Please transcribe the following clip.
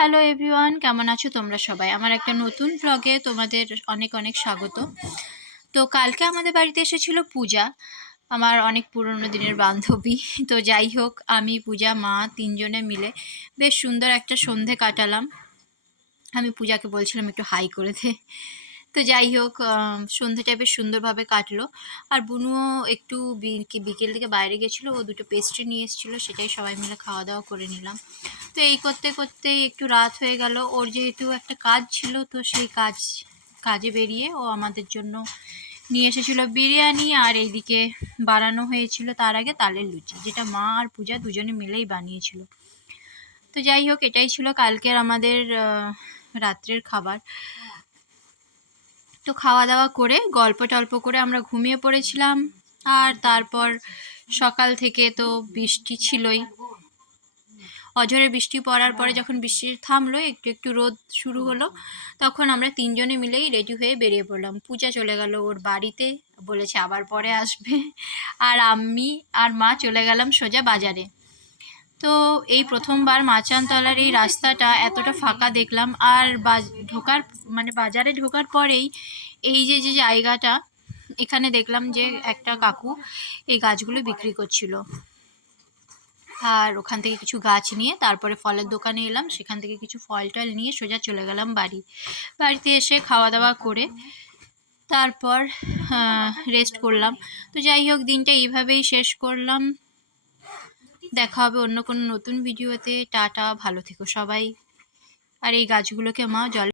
Hello everyone, কেমন আছো তোমরা সবাই? আমার একটা নতুন ব্লগে তোমাদের অনেক অনেক স্বাগত। তো কালকে আমাদের বাড়িতে এসেছিল পূজা, আমার অনেক পুরনো দিনের বান্ধবী। তো যাই হোক, আমি পূজা মা তিনজনে মিলে বেশ সুন্দর একটা সন্ধে কাটালাম। আমি পূজাকে বলছিলাম একটু হাই করে দে। তো যাই হোক, সন্ধ্যেটা বেশ সুন্দরভাবে কাটলো। আর বুনুও একটু বিকেল দিকে বাইরে গেছিলো, ও দুটো পেস্ট্রি নিয়ে এসেছিলো, সেটাই সবাই মিলে খাওয়া দাওয়া করে নিলাম। তো এই করতে করতেই একটু রাত হয়ে গেল। ওর যেহেতু একটা কাজ ছিল, তো সেই কাজে বেরিয়ে ও আমাদের জন্য নিয়ে এসেছিলো বিরিয়ানি, আর এইদিকে বানানো হয়েছিল তার আগে তালের লুচি, যেটা মা আর পূজা দুজনে মিলেই বানিয়েছিল। তো যাই হোক, এটাই ছিল কালকের আমাদের রাত্রের খাবার। তো খাওয়া দাওয়া করে গল্প টল্প করে আমরা ঘুমিয়ে পড়েছিলাম। আর তারপর সকাল থেকে তো বৃষ্টি ছিলই। অঝরে বৃষ্টি পড়ার পরে যখন বৃষ্টি থামলো, একটু একটু রোদ শুরু হলো, তখন আমরা তিনজনে মিলেই রেডি হয়ে বেরিয়ে পড়লাম। পূজা চলে গেল ওর বাড়িতে, বলেছে আবার পরে আসবে। আর আমি আর মা চলে গেলাম সোজা বাজারে। তো এই প্রথমবার মাচানতলার এই রাস্তাটা এতটা ফাঁকা দেখলাম। আর ঢোকার বাজারে ঢোকার পরেই এই যে যে জায়গাটা, এখানে দেখলাম যে একটা কাকু এই গাছগুলো বিক্রি করছিল। আর ওখান থেকে কিছু গাছ নিয়ে তারপরে ফলের দোকানে এলাম, সেখান থেকে কিছু ফল টল নিয়ে সোজা চলে গেলাম বাড়িতে এসে খাওয়া দাওয়া করে তারপর রেস্ট করলাম। তো যাই হোক, দিনটা এইভাবেই শেষ করলাম। দেখা হবে অন্য কোনো নতুন ভিডিওতে। টাটা, ভালো থেকো সবাই। আর এই গাছগুলোকে মা জল